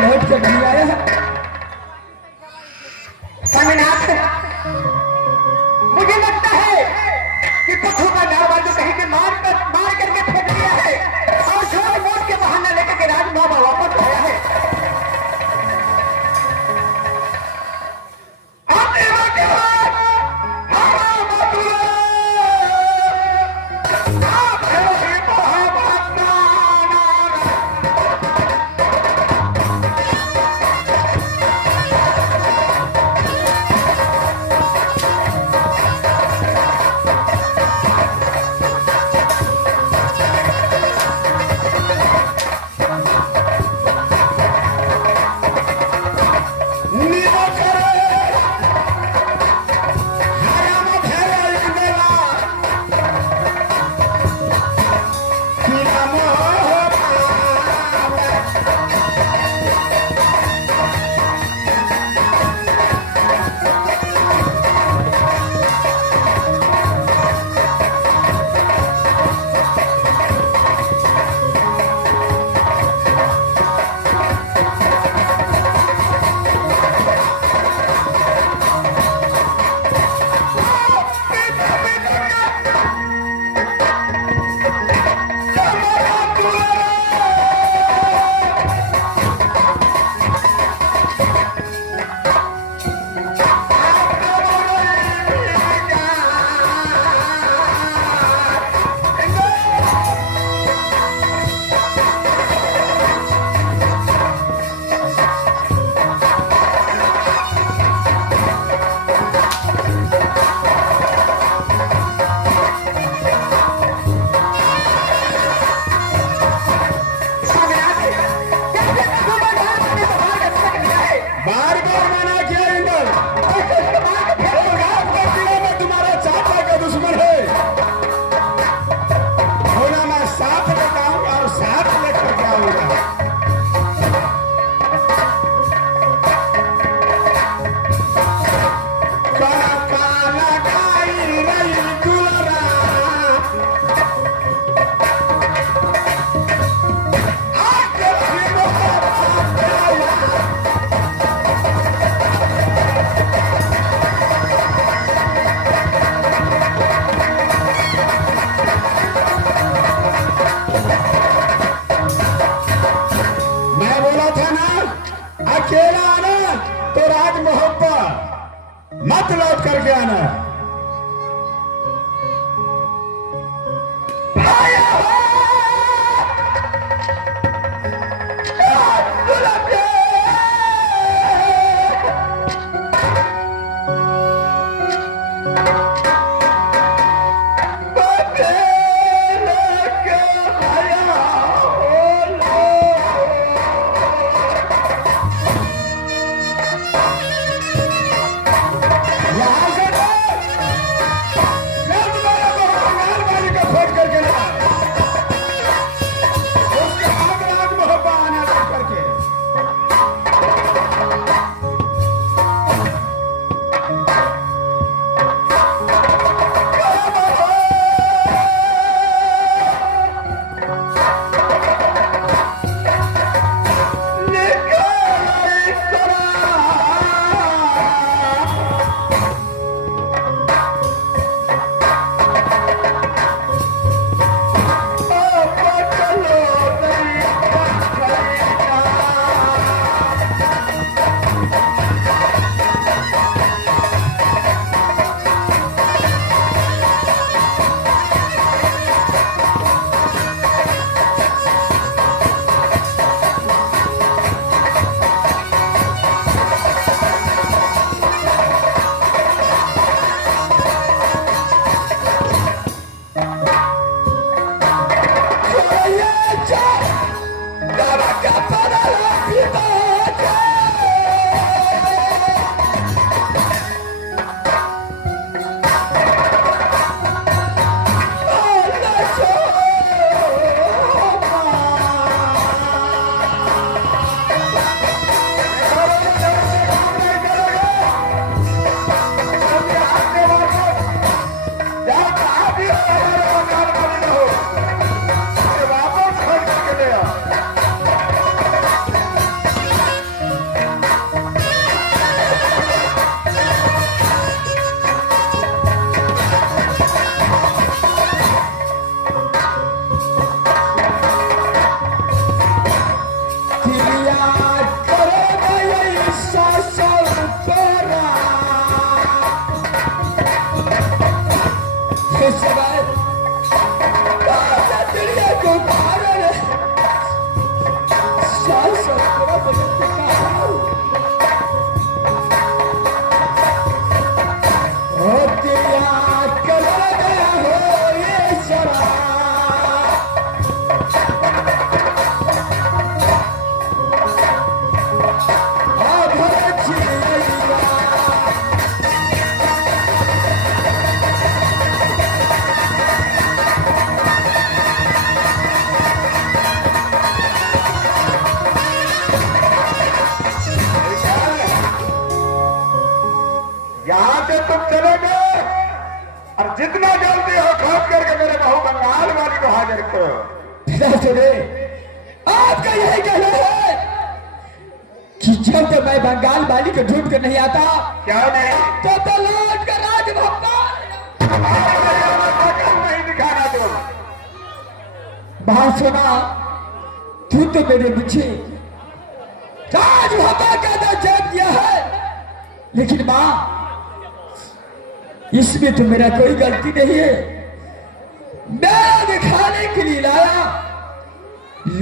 लौट के नहीं आया। स्वामीनाथ, मुझे लगता है कि पशु का नारवाल जो कहीं के मार करके फेंक दिया है और छोड़ मोड़ के बहाना लेकर के राजमामा वापस आया है। अकेला आना तो राजमहल पर मत लौट करके आना। तुम चले गए और जितना जल्दी हो खास करके मेरे बहू बंगाल वाली को हाजिर करो। पिताश्री आपका यही कहना है कि जब तक मैं बंगाल वाली को ढूंढ कर नहीं आता क्या नहीं तो लौट कर राजभवन नहीं दिखाना तुम। बात सुना, तू तो मेरे पीछे राजभवन का दर्जन दिया है, लेकिन मां इसमें तो मेरा कोई गलती नहीं है। मैं दिखाने के लिए लाया,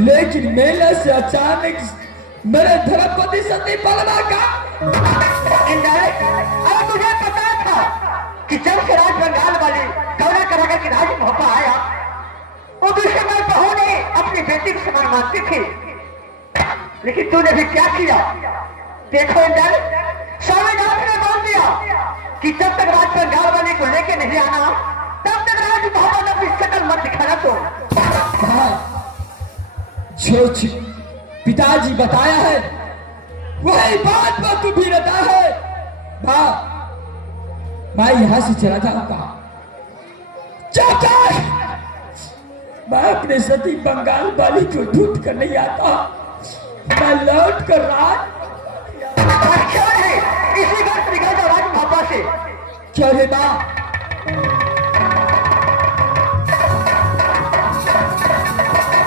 लेकिन मेले से अचानक मेरे धर्मपति सती पलवा का अब मुझे पता था कि जब से राज बंगाल वाली कौरा करा के राज मोहब्बा आया, वो दूसरे मैं बहू ने अपनी बेटी को समान मानती थी, लेकिन तूने भी क्या किया? देखो इंदर, स्वामीनाथ ने बोल दिया कि जब तक राज बंगाल वाली को लेके नहीं आना तब तक राज मोहब्बा ने अपनी शकल मत दिखाना। तो जो पिताजी बताया है वही बात पर तू भी रहता है। मैं यहां से चला जाऊंगा जब तक मैं अपने सती बंगाल वाली को ढूंढ कर नहीं आता। मैं लौट कर इसी बात निकल जाओ राज मोहब्बा से। क्यों रे मां?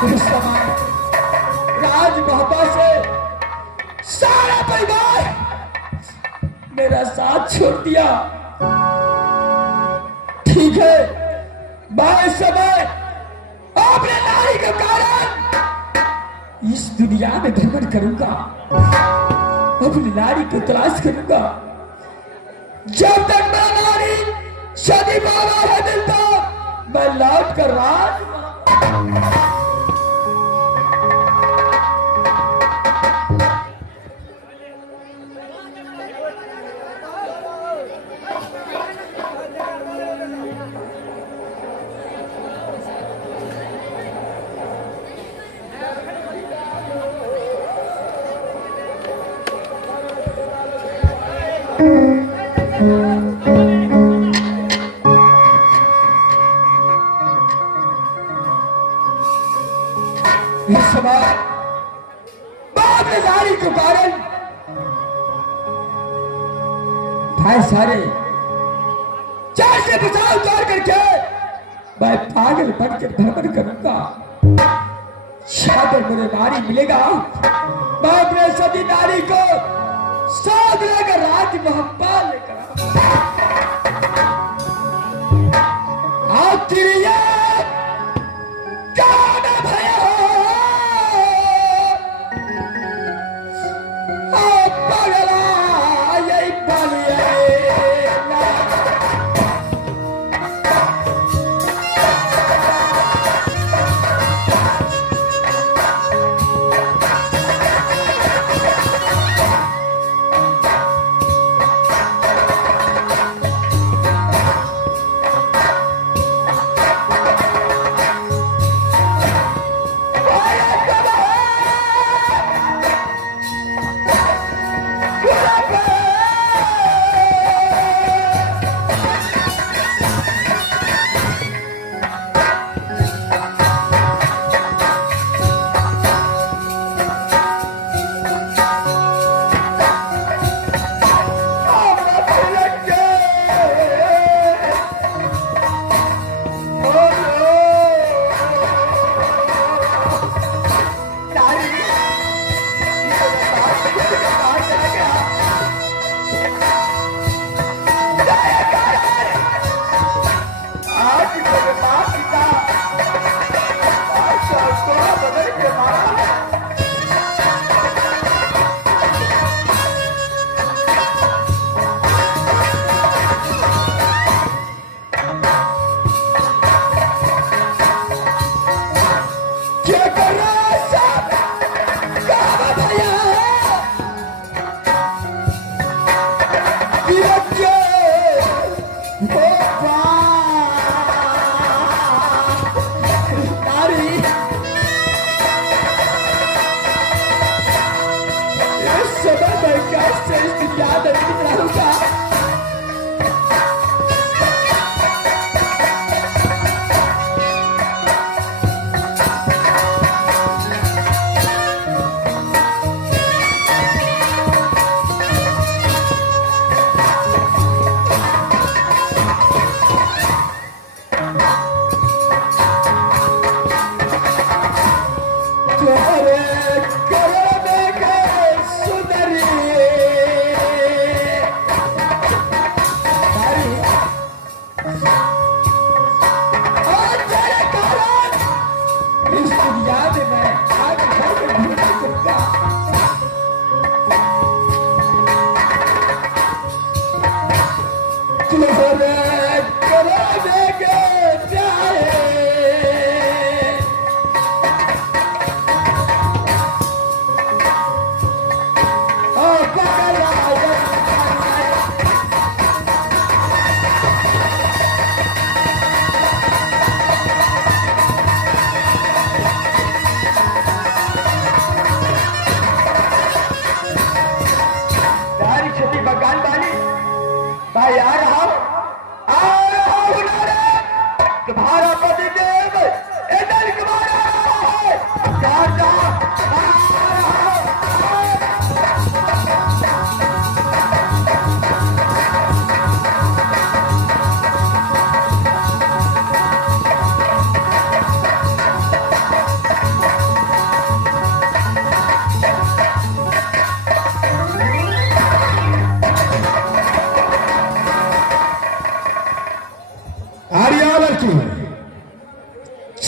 उस समय राज मोहब्बा से सारा परिवार मेरा साथ छोड़ दिया। ठीक है, मैं इस समय अपने नारी के कारण इस दुनिया में भ्रमण करूंगा, अपनी नारी को तलाश करूंगा। जब तक मैं नारी सदी बाबा है मिलता, मैं लौट कर राज इस समय बाप ने नारी के कारण भाई सारे चार से बचाव उतार करके मैं पागल बनकर भ्रमण करूंगा। शायद मुझे नारी मिलेगा, मैं अपने सभी नारी को साथ लेकर राज मोहब्बा लेकर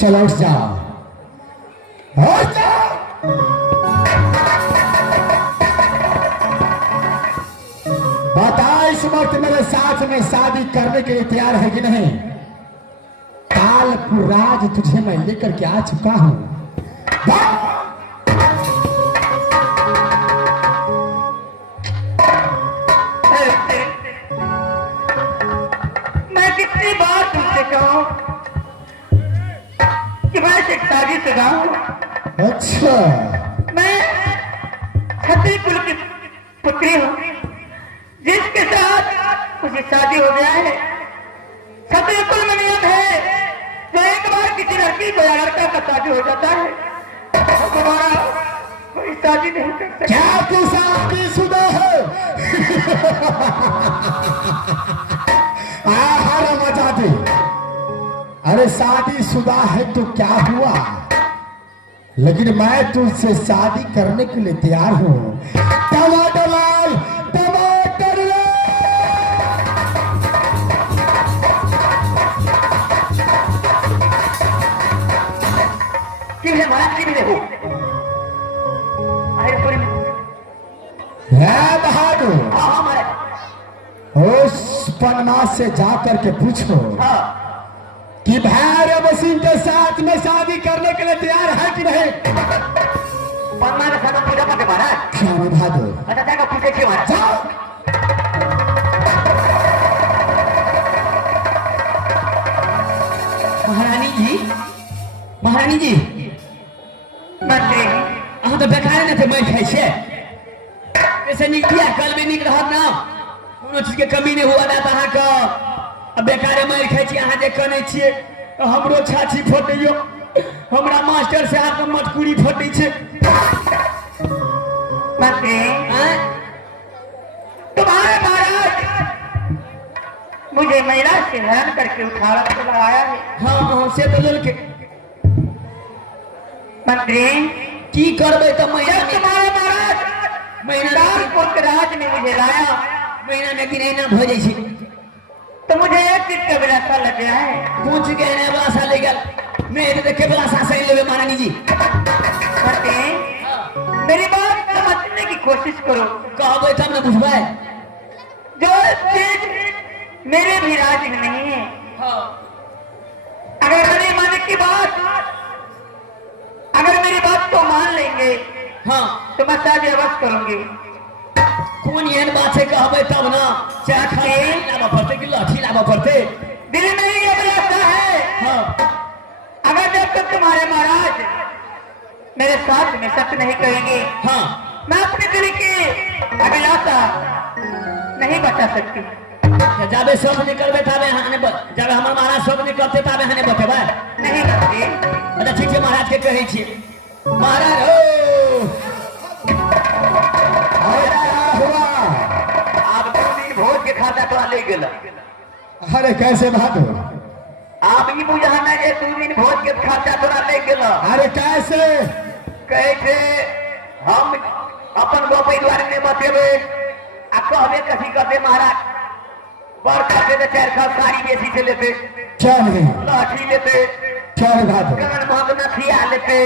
चलो उठ जाओ, उठ जाओ। बता इस वक्त मेरे साथ में शादी करने के लिए तैयार है कि नहीं? कालपुराज तुझे मैं लेकर के आ चुका हूं। मैं कितनी बार तुमसे कहूं कि मैं एक शादी से गाऊं। अच्छा, मैं क्षत्रिय कुल की पुत्री हूं जिसके साथ मुझे शादी हो गया है। क्षत्रिय कुल में नियम है जो एक बार किसी लड़की को या लड़का का शादी हो जाता है तो दोबारा कोई शादी नहीं कर सकता। क्या तू शादीशुदा है? हर मजा दे। अरे शादीशुदा है तो क्या हुआ, लेकिन मैं तुझसे शादी करने के लिए तैयार हूं। टमाटर लाल, टमाटर लाल। कि हमारा की भी हो अरे पूरी है बहादुर, हाँ हमारे उस पन्ना से जाकर के पूछो हाँ कि भैरव सिंह के साथ में शादी करने के लिए तैयार है कि नहीं? पन्ना के साथ पूजा पाते महाराज। क्या बहादुर? अच्छा जाकर पूछे क्यों महाराज? जाओ। महारानी जी, महारानी जी, मंत्री अहाँ तो बेकार न थे, मैं खाई छे ऐसे निक दिया कल में निक रहत ना, कोनो चीज के कमी नहीं हुआ ना अहाँ का। अब बेकारे मार खाई छी अहाँ जे कने छिए, हमरो छाछी फटैयो, हमरा मास्टर से आके मटकुरी फटै छे। मंत्री हैं? तुम्हारे महाराज मुझे महिला से हरण करके उठा के लगाया है। हाँ हाँ से तो लोल के मंत्री की करबे तो जब महीना तुम्हारे महाराज कानपुर के राज में मुझे लाया में भी नहीं ना हो जाई छी। तो मुझे एक चीज का विलासा लग गया है। पूछ के ने बलासा ले गल, मैं तो देखे बलासा सही लेवे महारानी जी। मंत्री मेरी बात समझने की कोशिश करो। कहबे तब न बुझबै। जो चीज मेरे भी राज में नहीं है, अगर मेरी मन की बात अगर मेरी बात को मान लेंगे हाँ तो मैं शादी अवश्य करूंगी। कौन एहन बात है कहबे तब ना, चाहे खाए लाबा पड़ते कि लाठी लाबा पड़ते। दिल में ये अभिलाषा है, हाँ अगर जब तक तुम्हारे महाराज मेरे साथ में सत्य नहीं करेंगे हाँ मैं अपने दिल की अभिलाषा नहीं बचा सकती। जाबे सब निकलबे तबे हाने जब हमर महाराज सब निकलते तबे हाने बतेबे नहीं करती। अच्छा ठीक है महाराज के कहै छी। महाराज ओ हुआ? आप 2 दिन भोज के खाता तो ले गेला। अरे कैसे बहादुर? आप ये बुझाना जे 2 दिन भोज के खाता तोरा ले गेला। अरे कैसे? कहे थे हम अपन गो परिवार में बतेबे आ कहबे कथी करते महाराज बर करते तो 4 खास साड़ी बेसी से लेते, क्या नहीं? लाठी लेते, क्या बहादुर? कान महक नथिया लेते,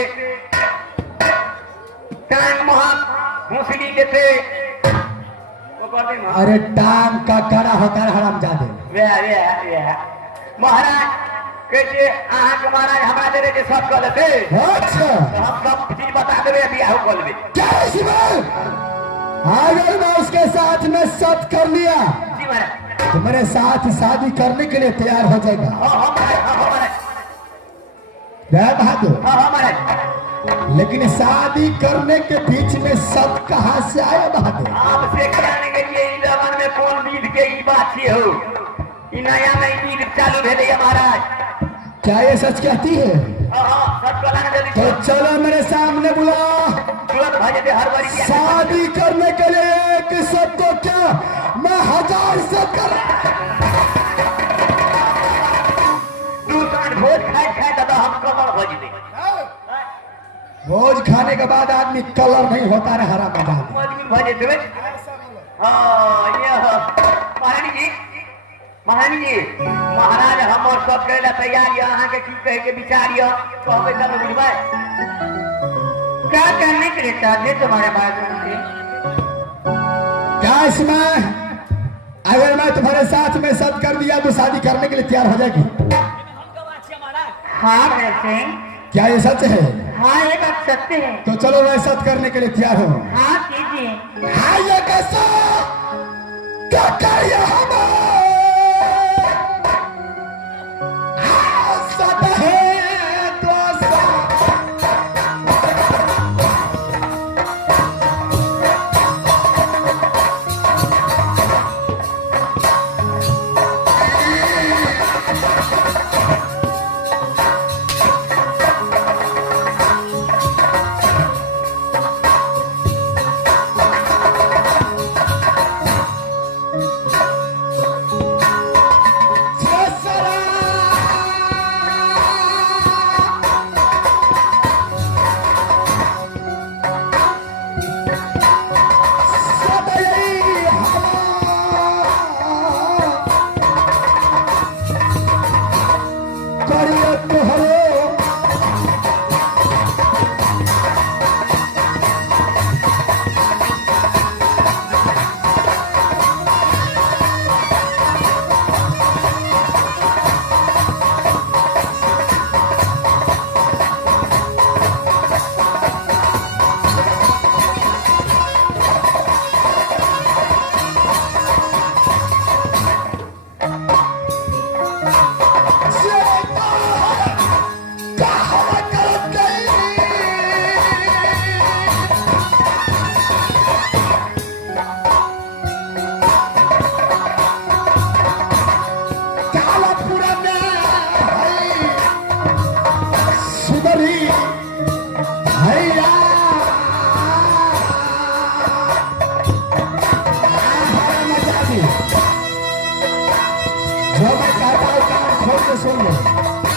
टांग महक भूसड़ी लेते। वो करते अरे टांग का कड़ा होता है हरामजादे। वे महाराज कहते अहाँ के महाराज हमारा दे रहे सब कर लेते अच्छा, तो हम सब चीज बता देवे बियाह कर लेबे। क्या शिवल? अगर मैं उसके साथ में सत कर लिया जी महाराज। तो मेरे साथ शादी करने के लिए तैयार हो जाएगा। हाँ महाराज, हाँ महाराज, जय बहादुर। हाँ महाराज। लेकिन शादी करने के बीच में सत कहाँ से आया बहादुर? आपसे कहने के लिए लगन में कौन विध के ई बात छी हो, ई नया में विध चालू भेले महाराज। क्या ये सच कहती है? हाँ सब कहना जल्दी तो चलो मेरे सामने बुला। तुरंत भाजे हर बारी शादी करने के लिए एक सत को क्या मैं 1000 सत कर। दूसरा भोज खाए खाए दादा हम कमर भज दे। भोज खाने के बाद आदमी कलर नहीं होता है हरा मजा। मजबूर भजे देवे। हाँ ये महारानी जी महारानी जी महाराज हम और सब करे ला तैयार है अहाँ के की कहे के विचार है कहबे तब बुझबै क्या करने के लिए चाहते तुम्हारे माध्यम से क्या इसमें अगर मैं तुम्हारे साथ में सद कर दिया तो शादी करने के लिए तैयार हो जाएगी? हाँ वैसे क्या ये सच है? हाँ ये बात सत्य है। तो चलो मैं सद करने के लिए तैयार हूँ। हाँ कीजिए। हाँ ये कैसा क्या करिए हम सद है तो जो मैं कहता हूँ कान खोल के सुन लो।